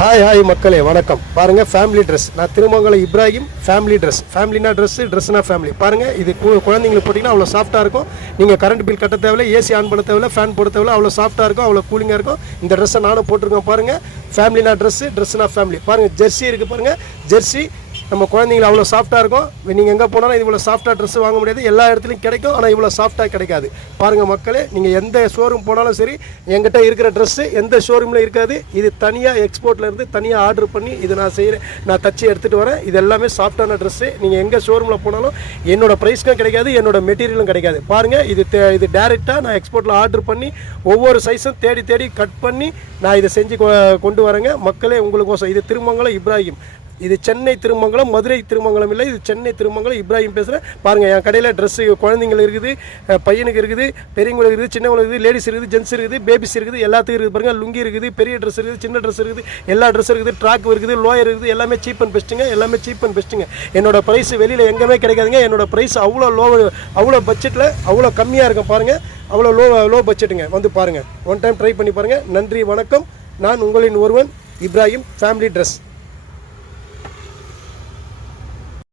Hi மக்களே வணக்கம். பாருங்க ஃபேமிலி ட்ரெஸ். நான் திருமங்கலம் இப்ராஹிம். Family dress. ஃபேமிலினா ட்ரெஸ்னா ஃபேமிலி. பாருங்க இது குழந்தைங்களுக்கு போட்டிங்கன்னா அவ்வளோ சாஃப்ட்டாக இருக்கும். நீங்கள் கரண்ட் பில் கட்ட தேவையில்லை, ஏசி ஆன் பண்ண தேவையில்லை, ஃபேன் போட தேவையில்லை. அவ்வளோ சாஃப்ட்டாக இருக்கும், அவ்வளோ கூலிங்காக இருக்கும். இந்த ட்ரெஸ்ஸை நானும் போட்டிருக்கேன். பாருங்கள் ஃபேமிலினா ட்ரெஸ்னா ஃபேமிலி. பாருங்கள் ஜெர்சி இருக்குது. பாருங்கள் ஜெர்சி நம்ம குழந்தைங்களை அவ்வளோ சாஃப்ட்டாக இருக்கும். நீங்கள் எங்கே போனாலும் இது இவ்வளோ சாஃப்ட்டாக ட்ரெஸ் வாங்க முடியாது. எல்லா இடத்துலையும் கிடைக்கும், ஆனால் இவ்வளோ சாஃப்ட்டாக கிடைக்காது. பாருங்கள் மக்களே, நீங்கள் எந்த ஷோரூம் போனாலும் சரி, என்கிட்ட இருக்கிற ட்ரெஸ்ஸு எந்த ஷோரூமில் இருக்காது. இது தனியாக எக்ஸ்போர்ட்லேருந்து தனியாக ஆர்டர் பண்ணி இது நான் தச்சு எடுத்துகிட்டு வரேன். இது எல்லாமே சாஃப்ட்டான ட்ரெஸ்ஸு. நீங்கள் எங்கே ஷோரூமில் போனாலும் என்னோடய ப்ரைஸ்க்கும் கிடைக்காது, என்னோடய மெட்டீரியலும் கிடைக்காது. பாருங்கள் இது டேரெக்டாக நான் எக்ஸ்போர்ட்டில் ஆர்டர் பண்ணி ஒவ்வொரு சைஸும் தேடி கட் பண்ணி நான் இதை செஞ்சு கொண்டு வரேங்க. மக்களே உங்களுக்கோசம். இது திருமங்கலம் இப்ராஹிம். இது சென்னை திருமங்கலம், மதுரை திருமங்கலம் இல்லை, இது சென்னை திருமங்கலம் இப்ராஹிம் பேசுகிறேன். பாருங்கள் என் கடையில் ட்ரெஸ்ஸு குழந்தைங்களுக்கு இருக்குது, பையனுக்கு இருக்குது, பெரியவங்களுக்கு இருக்குது, சின்னவங்களுக்கு இருக்குது, லேடிஸ் இருக்குது, ஜென்ஸ் இருக்குது, பேபிஸ் இருக்குது, எல்லாத்துக்கும் இருக்குது. பாருங்கள் லுங்கி இருக்குது, பெரிய ட்ரெஸ் இருக்குது, சின்ன ட்ரெஸ் இருக்குது, எல்லா ட்ரெஸ் இருக்குது, ட்ராக் இருக்குது, லோயர் இருக்குது. எல்லாமே சீப் அண்ட் பெஸ்ட்டுங்க. எல்லாமே சீப் அண்ட் பெஸ்ட்டுங்க. என்னோடய ப்ரைஸ் வெளியில் எங்கேயுமே கிடைக்காதுங்க. என்னோடய ப்ரைஸ் அவ்வளோ பட்ஜெட்டில் அவ்வளோ கம்மியாக இருக்கும். பாருங்கள் அவ்வளோ லோ பட்ஜெட்டுங்க. வந்து பாருங்கள், ஒன் டைம் ட்ரை பண்ணி பாருங்கள். நன்றி வணக்கம். நான் உங்களின் ஒருவன் இப்ராஹிம். Family dress.